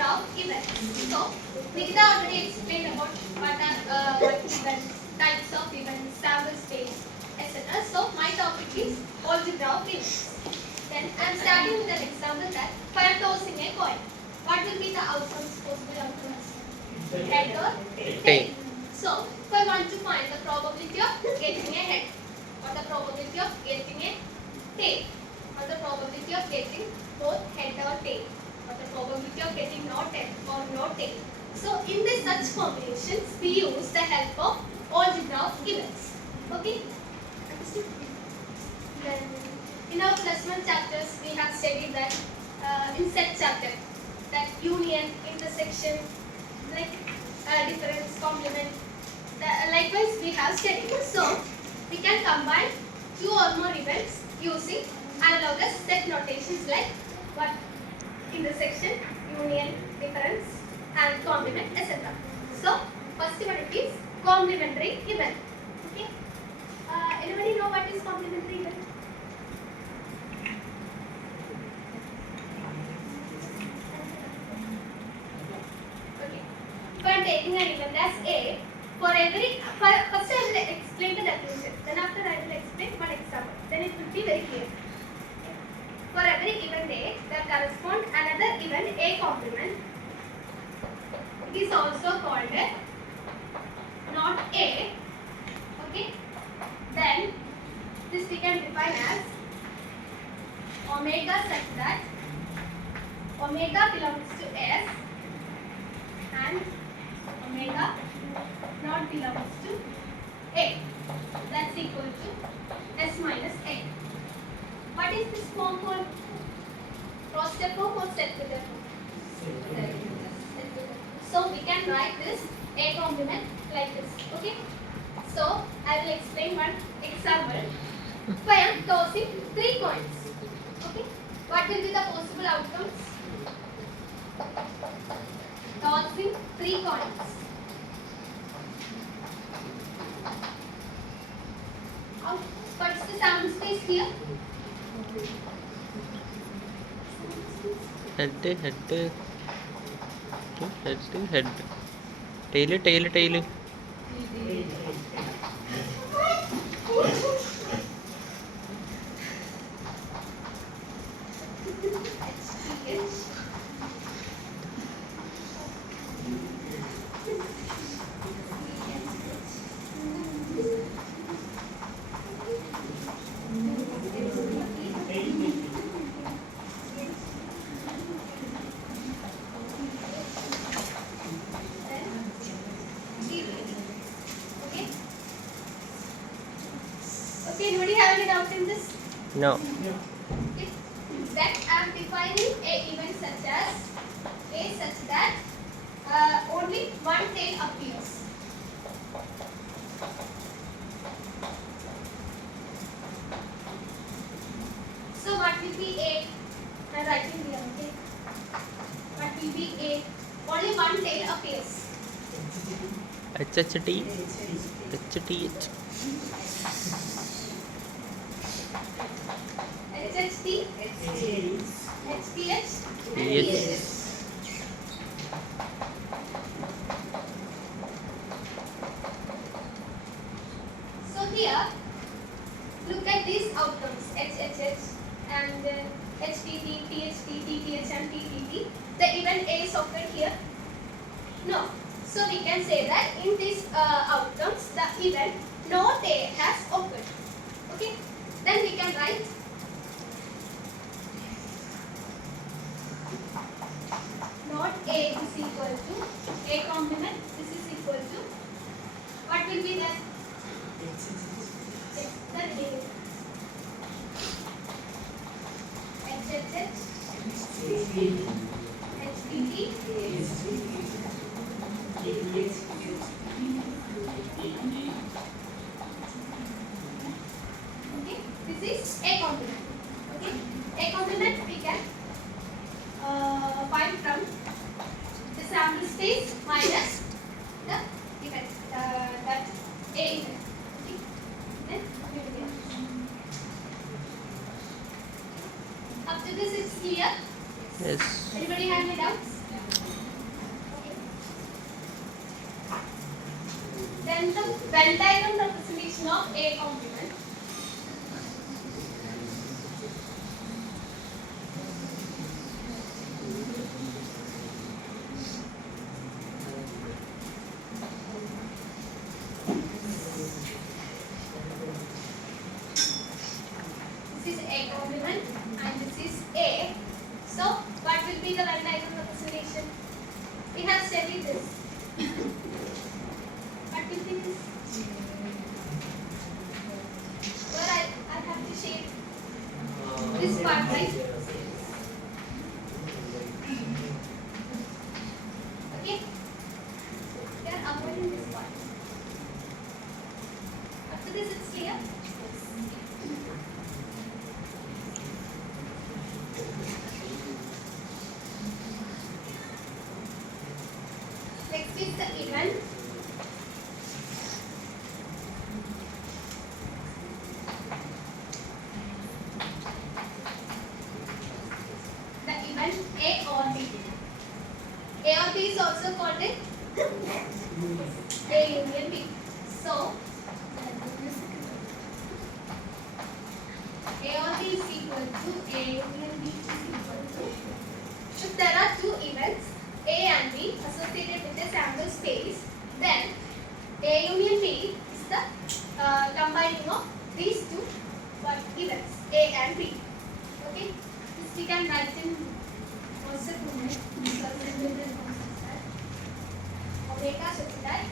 algebra of events. So, Nikita already explained about what events, types of events, sample space, etc. So, my topic is algebra of events. Then I am starting with an example that for tossing a coin, what will be the outcomes, possible outcomes? Head or tail. So, if I want to find the probability of getting a head, or the probability of getting a tail, or the probability of getting both head or tail, or the probability of getting no head or no tail. So, in this such combinations, we use the help of algebra of events. Okay? Understood? Then, in our plus 1 chapters, we have studied that in set chapter, that union, intersection, like difference, complement. Likewise, we have studied. So, we can combine two or more events using analogous set notations like what? Intersection, union, difference, and complement, etc. So, first one it is complementary event. Okay. Anybody know what is complementary event? Okay. If I am taking an event as A, first I will explain the definition. Then after I will explain one example. Then it will be very clear. For every event A, there correspond another event A complement. It is also called not A. Okay. Then this we can define as omega such that omega belongs to S and omega not belongs to A. That's equal to S minus A. What is this form called? Cross step form or set with the form? So we can write this A complement like this. Okay. So I will explain one example. If I am tossing 3 coins. Okay. What will be the possible outcomes? Tossing 3 coins. What's the sample space here? Head. Tail. Okay, anybody have any doubt in this? No. Okay. That I am defining a event such that only one tail appears. So what will be A? I am writing here. Okay. What will be A? Only one tail appears. HHT. HHT, HTH, TH. So here, look at these outcomes HHH and HTT, THT, TTH and TTT. The event A is occurred here? No. So we can say that in these outcomes, the event not A has occurred. Okay. Then we can write not A is equal to A complement. This is equal to what will be that? The remaining. HHH, HTT, okay, this is A complement. Okay, A complement we can find from the sample space minus the event, that A event. Okay, then we will get. Up to this it's clear. Yes. Anybody have any doubts? Then the Venn diagram representation of A complement. This is A complement and this is A. So what will be the Venn diagram representation? We have studied this. What will be this? Where I have to shape this part, right? Okay. We are avoiding this part. After this, it's clear. Next is the event. The event A or B. A or B is also called A union B. So, A or B is equal to A union B is equal to. If there are two events A and B associated with a sample space, then A union B is the combining of these two events A and B. Okay, this we can write in also omega such that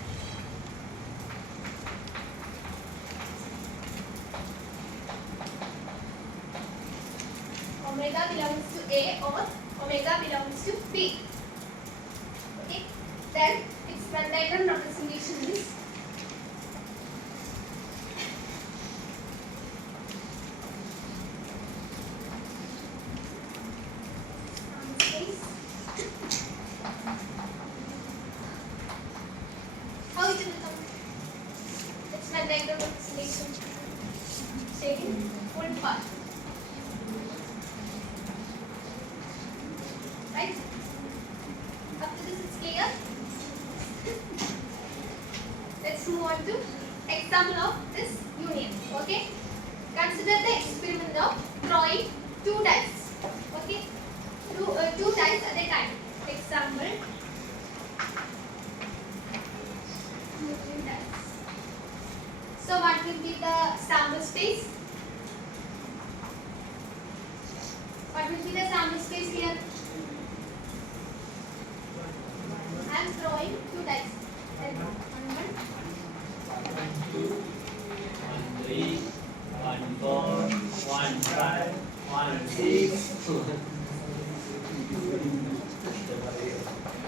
omega belongs to A or omega belongs to B. Okay, then its Venn diagram representation is how it will become its Venn diagram representation taking full part. Right? After this it's clear. Let's move on to example of this union. Okay? Consider the experiment of throwing two dice. Okay? Two dice at a time. Example. Two dice. So what will be the sample space? What will be the sample space here? I am throwing two dice. Then 1, 1, 3, 1, 4, 1, 5, 1, 6.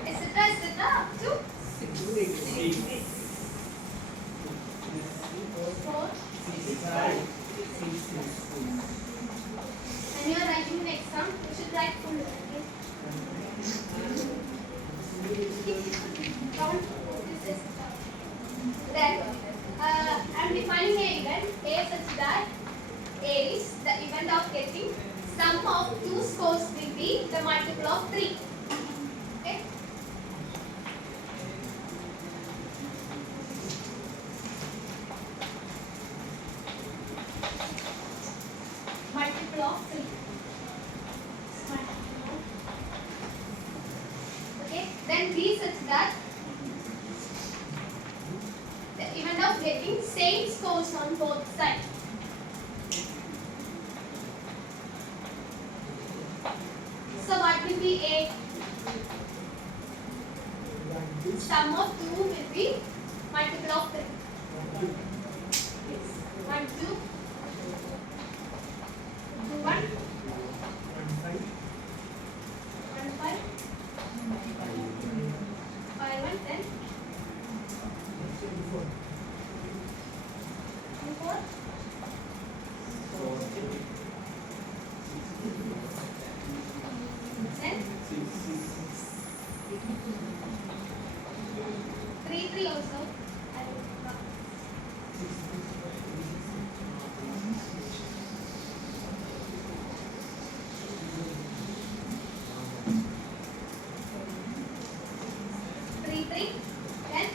etc. up to 6, 4. 5. When you are writing the exam, you should write full. Okay? Count this is. Then I am defining a event A such that A is the event of getting sum of two scores will be the multiple of 3. Okay? Multiple of 3. Okay? Then B such that the event of getting same scores on both sides. So what will be A? Sum of 2 will be multiple of 3. 1, 2, 2, 1, 1, 5, 5, 1, 10, 4, 10, 3, 3 also. I will mark. 3, 3, 10,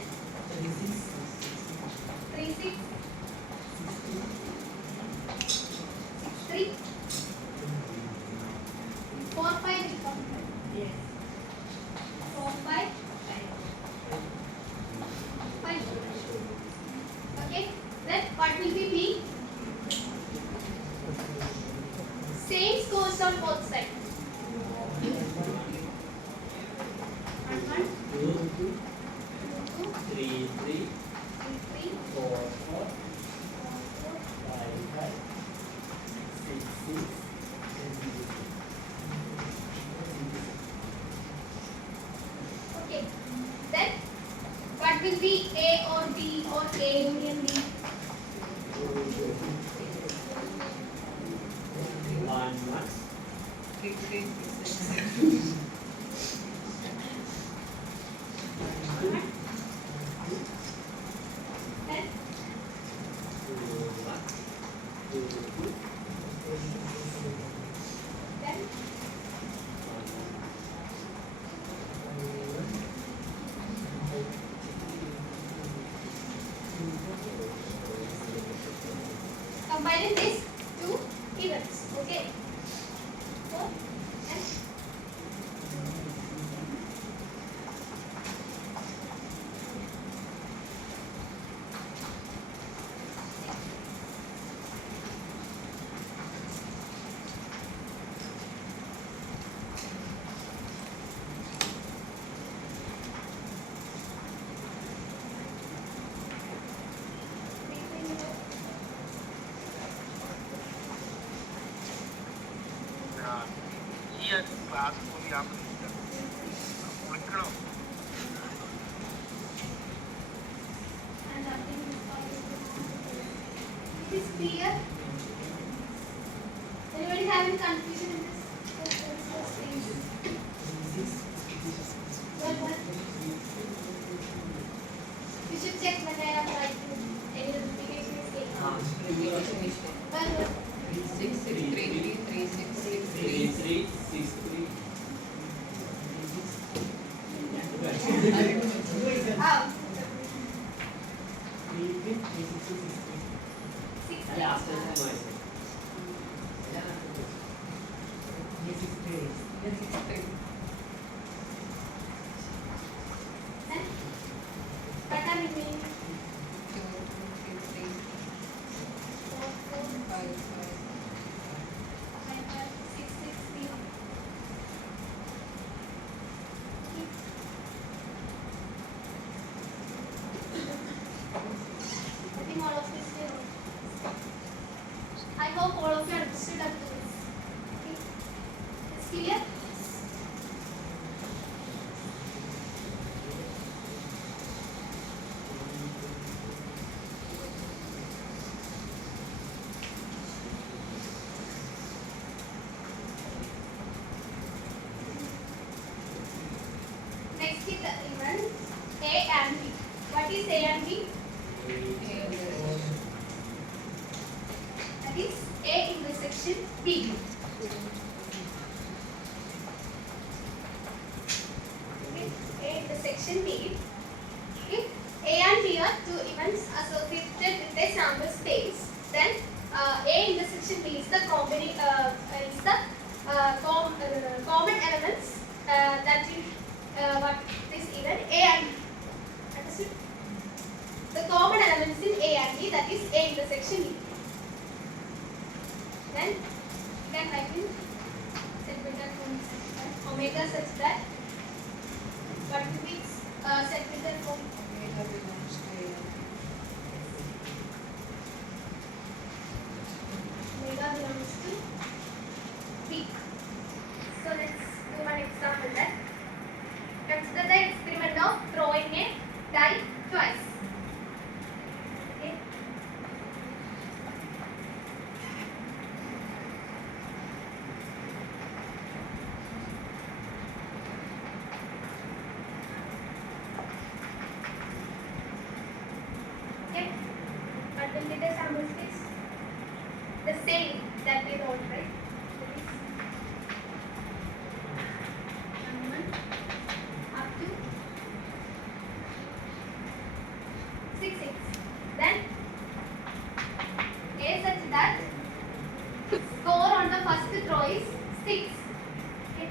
will be A or B or A union B? One. Then then combining these two events. Okay. So and ഈ class കൂടി ഞാൻ വിളിക്കണം and nothing is clear. Anybody having confusion in this? What? You should check when I am writing any multiplication mistake. Well, 3. oh, 6. Then what are remaining? 4, 5, 6, 3. I think all of this will. I hope all of you understood up to this. Okay. It's clear? Next is the event A and B. What is A and B? That is A intersection B. Okay, A intersection B. Okay, A and B are two events associated with a sample space. Then A intersection B is the common elements that is what this event A and B. Understood? The common elements in A and B, that is A intersection B. Then you can write in set beta form omega such that what will be set beta form? Omega belongs to B. So let's do one example then. Consider the experiment of throwing a die twice. Okay. Okay. What will be the sample space? The same that we wrote, right? That is 1 up to 6. Then A such that score on the first throw is 6. Okay.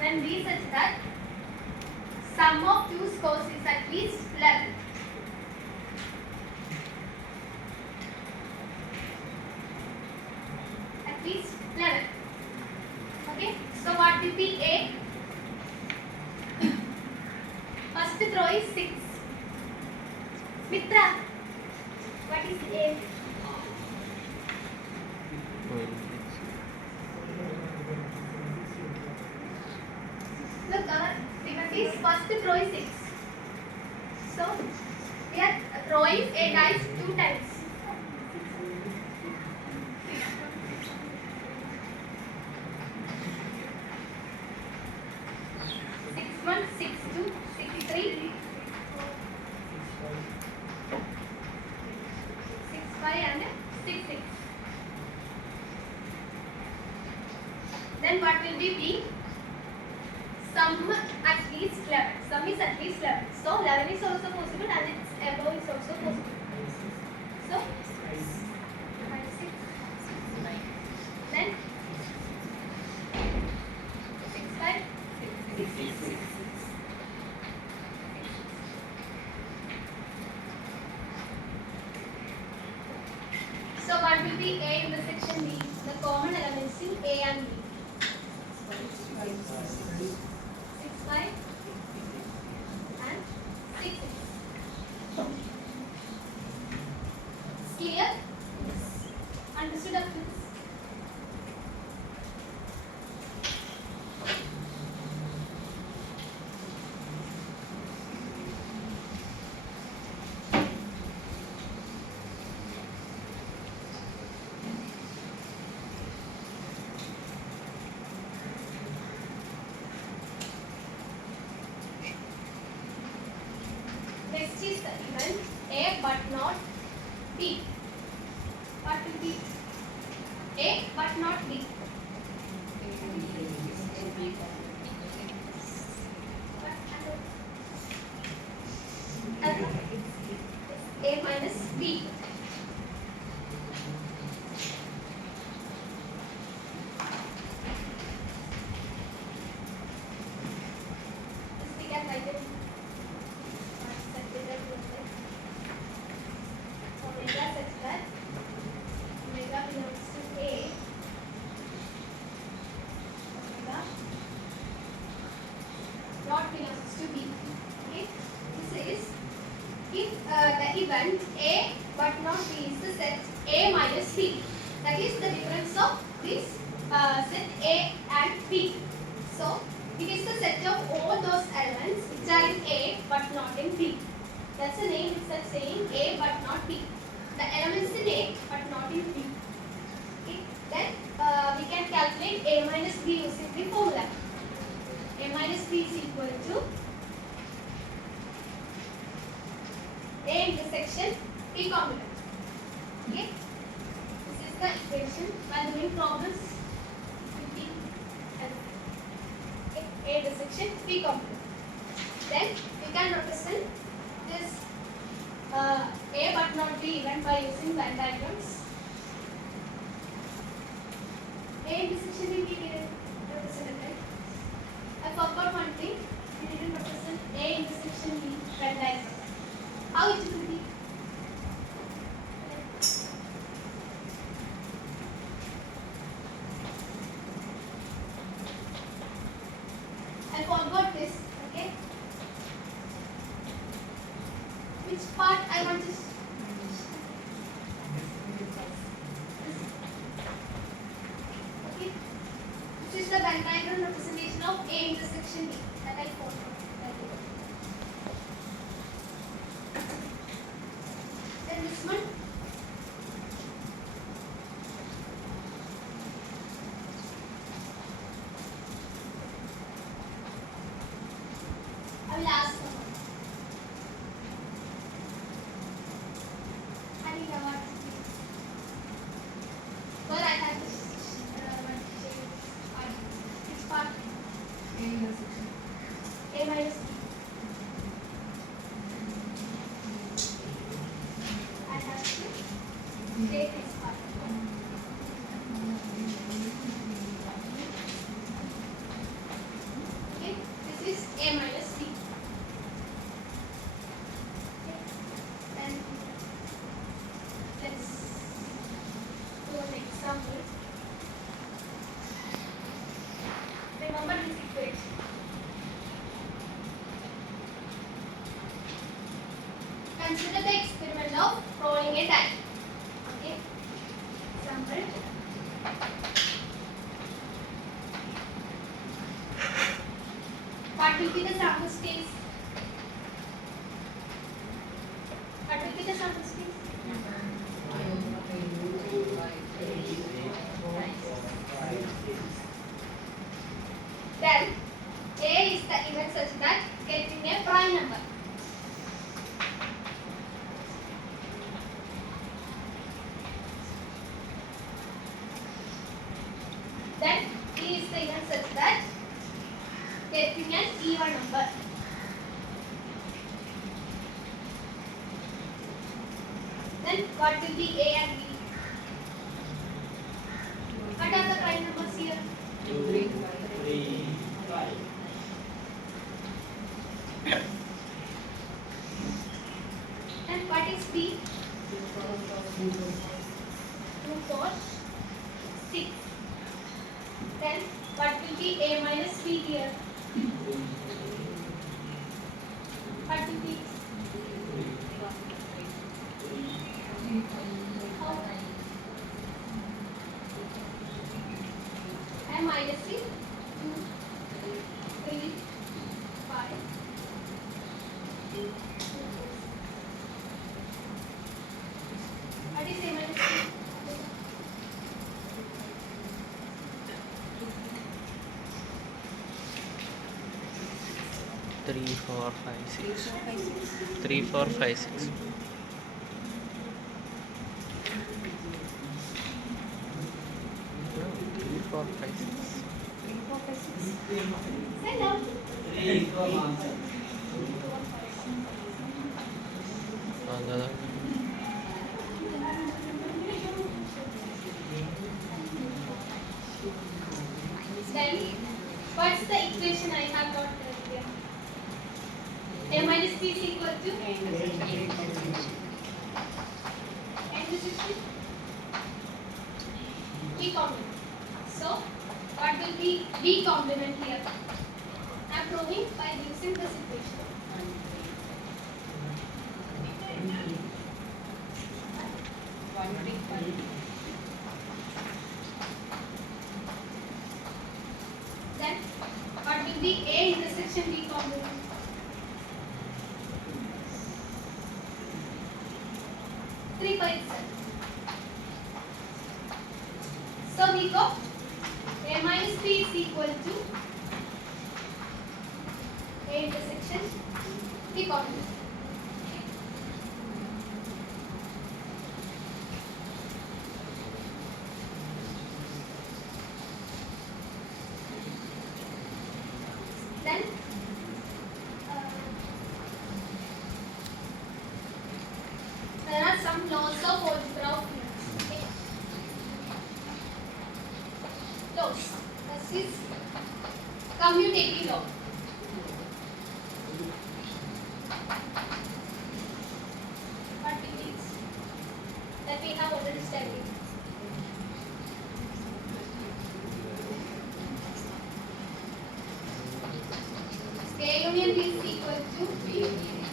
Then B such that sum of two scores is at least 11. At least 11. Okay, so what will be A? First throw is 6. Mitra, what is A? first row is 6. So we are drawing a dice 2 times. 6 1, 6 2, 6 3, 6 5 and 6 6. Then what will be B? Sum at least 11. Sum is at least 11. So 11 is also possible and its above is also possible. So 5 6. Then 6 5 6 6. So what will be A intersection B? The common elements in A and B. 6 5 and 6 6. Clear? Understood up to this? Next is the event A but not B. What will be A but not B? A minus B. This we can write it. Omega such that omega belongs to A, omega not belongs to B. Okay, this is if the event A but not B is the set A minus B. That is the difference of this set A and B. So it is the set of all those elements which are in A but not in B. That's the name itself saying A but not B. The elements in A but not in B. Okay. Then we can calculate A minus B using the formula. A minus B is equal to A intersection P complement. Okay. This is the equation while doing problems with the okay. A intersection P complement. Then we can represent this A but not B event by using Venn diagrams. A intersection will be represented, right? I forgot one thing. We didn't represent A intersection B Venn diagram. How it will be? I forgot this. Okay. Which part I want to? Okay. This is the Venn diagram representation of A intersection B that I forgot. Then this one. I will ask someone. I think I want to see. Well, I have this part. Which part? A intersection. A minus B. I have to take this part. Okay, this is A minus B. Okay, then let's do an example. Remember this equation. Consider the experiment of rolling a die. Okay. Example. What will be the sample space? the event such that getting an even number. Then what will be A and B? What are the prime numbers here? 2, 3, 5. And what is B? 2, 4, 6. Then what will be A minus B here? What will be? How? A minus C? 2, 3, 5. What is A minus C? 3, 4, 5, 6. 3, 4, 5, 6. No, 3, 4, 5, 6. Stand up. 3 from answer. Another. Then what's the equation I have got here? A minus B is equal to A intersection. B complement. So what will be B complement here? I am proving by using this equation. Then what will be A intersection B complement? Three by itself. So we got A minus B is equal to A intersection B complement. Then there are some laws of algebra of fields. Okay. Laws. This is commutative law. What it is that we have already studied. A union B is equal to B union.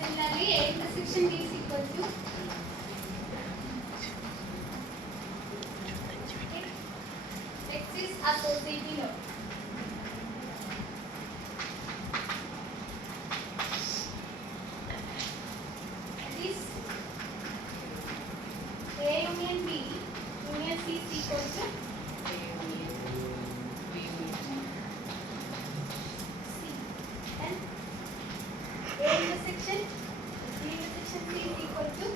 Similarly, A intersection B is equal to okay. Next is associative law. That is A union B union C is equal to then A intersection B intersection C is equal to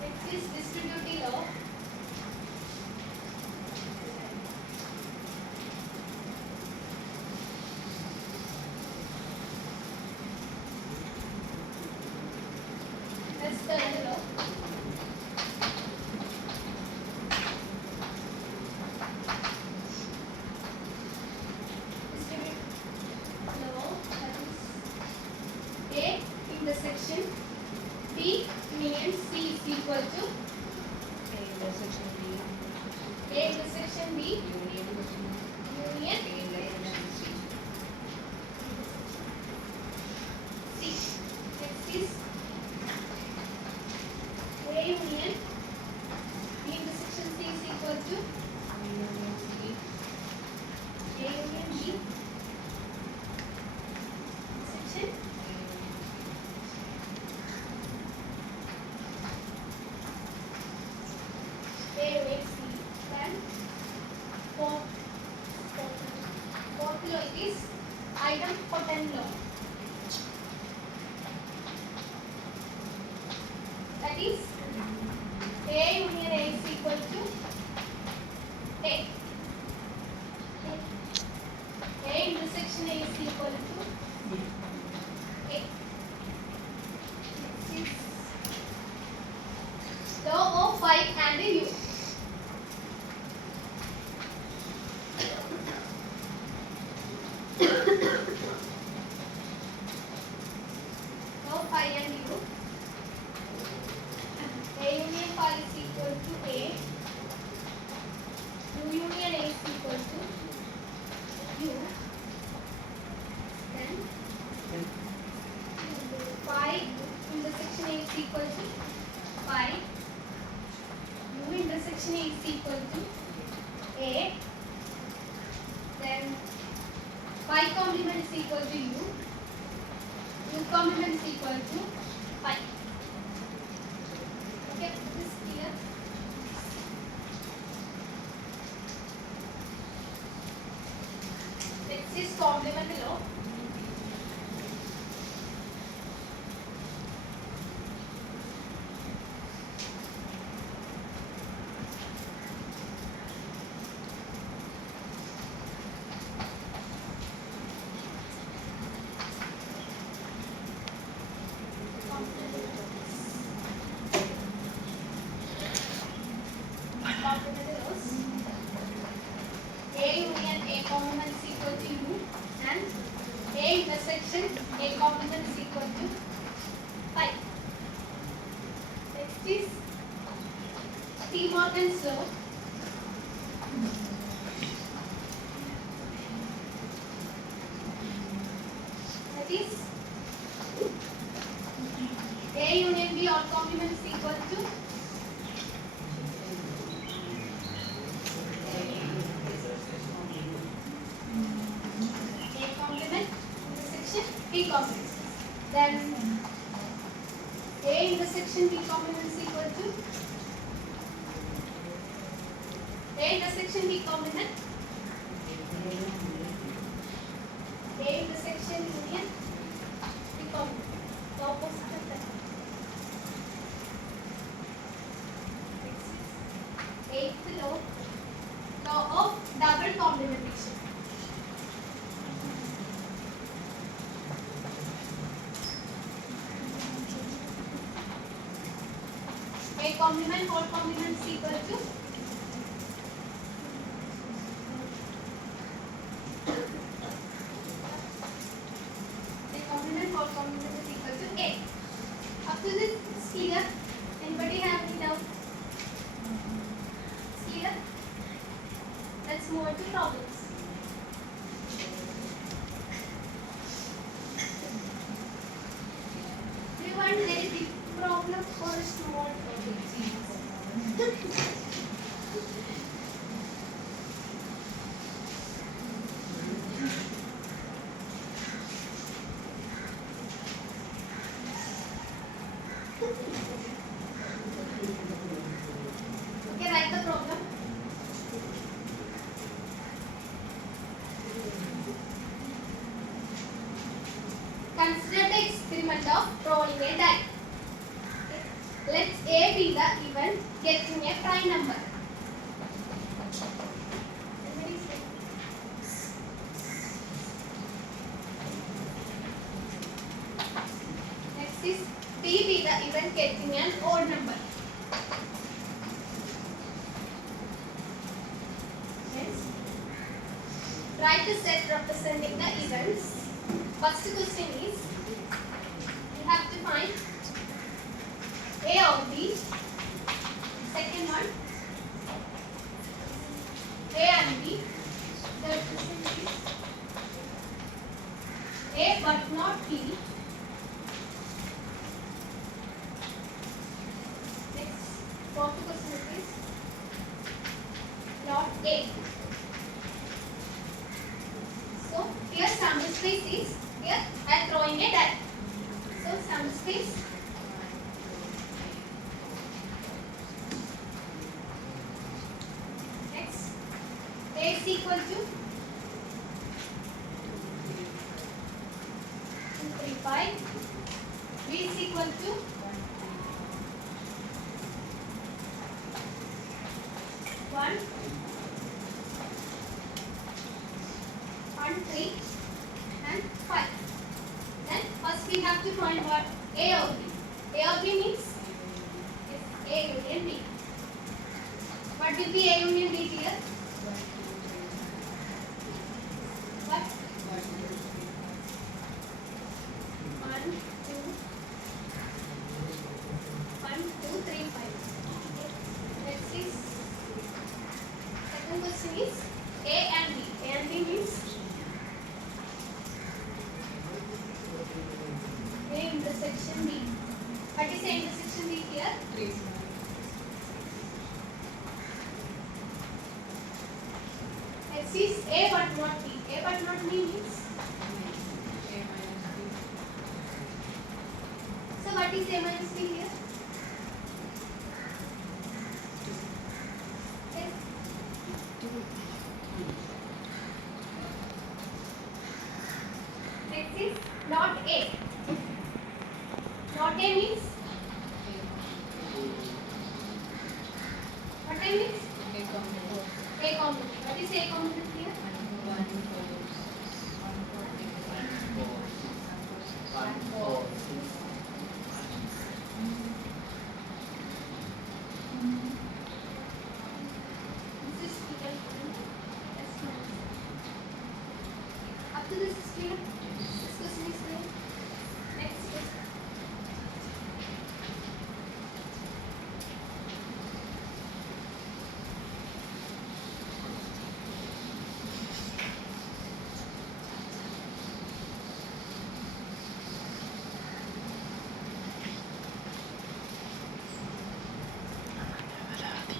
next is distributive law. That's the other law. A intersection B union C is equal to A intersection B union C. Next is A union B intersection C is equal to A union B intersection A union C. Then fourth law it is idempotent law. is A union A is equal to A. A intersection A is equal to A. This is law of phi and U. Law of phi and U. A union phi is equal to A. U union A is equal to U. Then phi intersection A is equal to phi. U intersection A is equal to A. Then phi complement is equal to U. U complement is equal to phi. Okay, this is clear. Next is complement law. Complement laws. A union A complement is equal to U and A intersection A complement is equal to phi. Next is De Morgan's law. That is A union B all complement is equal to A complement intersection B complement. Then A intersection B complement is equal to A intersection B complement. A intersection union B complement. The opposite of that. Eighth law. Law of double complementation. A complement whole complement is equal to A complement whole complement is equal to A. Up to this is clear. Anybody have any doubt? It's clear? Let's move on to problems. Do you want very big problem or a small problem? Okay, write the problem. Consider the experiment of rolling a die. Let A be the event getting a prime number. Everybody say. Next is B be the event getting an odd number. Yes. Write a set representing the events. First question is, you have to find A or B. Second one, A and B. Third question is A but not B. Next, fourth question is not A. So here sample space is, here I am throwing a die. So sample space next A is equal to 2, 3, 5. B is equal to 1 and 3 and 5. Then first we have to find what A or B. A or B means yes, A union B. What will be A union B here? What? 1, 2, 3, 5. Next is second question is A and B. A and B means A intersection B. What is A intersection B here? 3. Next is A but not B. A but not B means so what is A minus B here? Yes. Next is not A. Not A means what A means? A complement. What is A complement here? 1, 4, 6. This is clear. Yes, no. Up to this is clear. This question is clear. Next question.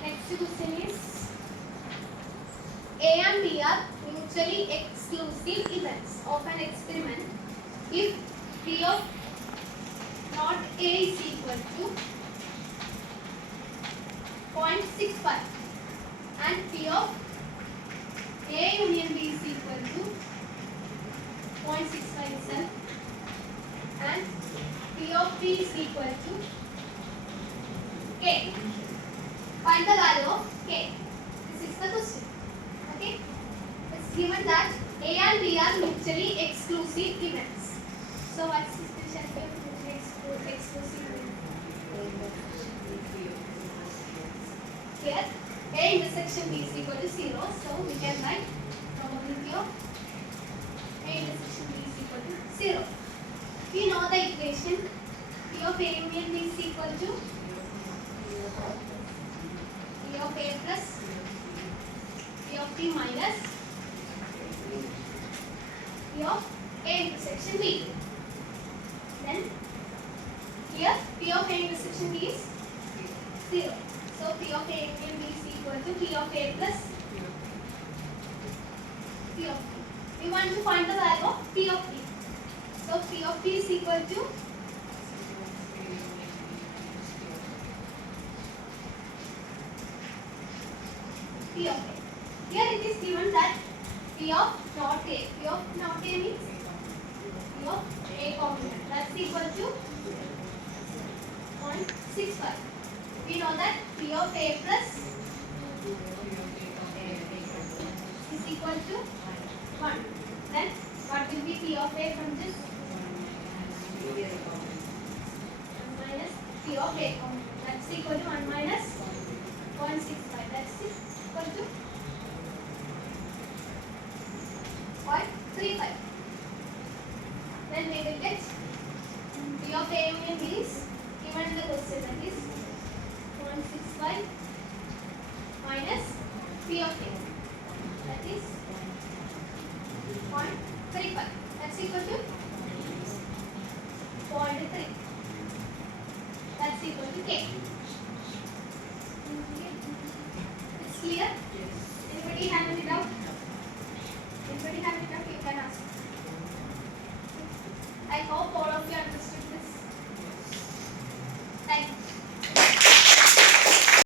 Next question is A and B are mutually exclusive events of an experiment if P of not A is equal to 0.65 and P of A union B is equal to 0.65 itself and P of B is equal to K. Find the value of K. This is the question. Okay? It's given that A and B are mutually exclusive events. So what's the specialty of mutually exclusive events? Here, A intersection B is equal to 0. So we can write probability of A intersection B is equal to 0. We know the equation P of A union B is equal to P of A plus P of B minus P of A intersection B. Then here P of A intersection B is 0. So P of A union B is equal to P of A plus P of B. We want to find the value of P of B. So P of B is equal to P of A. Here it is given that P of not A. P of not A means P of A complement. That's equal to 0.65. We know that P of A plus is equal to 1. Then what will be P of A from this? 1 minus P of A complement. That's equal to 1 minus 0.65. That's equal to 0.35. Then we will get P of A union B is given in the question, that is 0.65 minus P of A, that is 0.35. That's equal to 0.3. That's equal to K. It's clear? Anybody have any doubt? Anybody have any doubt? You can ask. I hope all